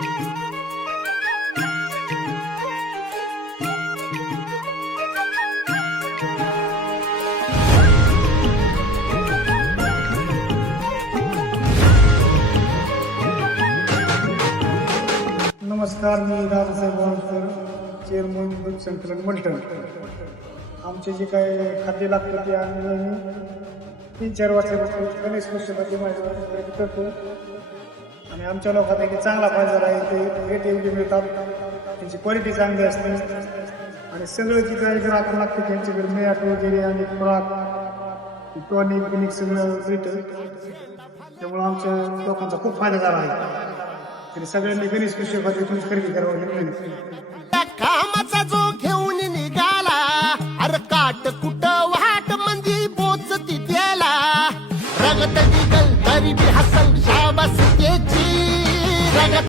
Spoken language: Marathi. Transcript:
नमस्कार, मी दादासाहेब वाळकर, चेअरमन दूध संकलन मंडळ. आमचे जे काही खाद्य लागतं ते आम्ही 3-4 वर्षापासून गणेश कृषीमध्ये माझ्या करतो आणि आमच्या लोकांना एक चांगला फायदा आहे. ते रेट योग्य मिळतात, त्यांची क्वालिटी चांगली असते आणि सगळं जे काही जर आपण लागतं त्यांच्याकडे मेयाट वगैरे आणि खुराक टॉनिक बिनिक सगळं भेटतं. त्यामुळं आमच्या लोकांचा खूप फायदा झाला आहे. तरी सगळ्यांनी गणेश कृषी खरेदी करावं.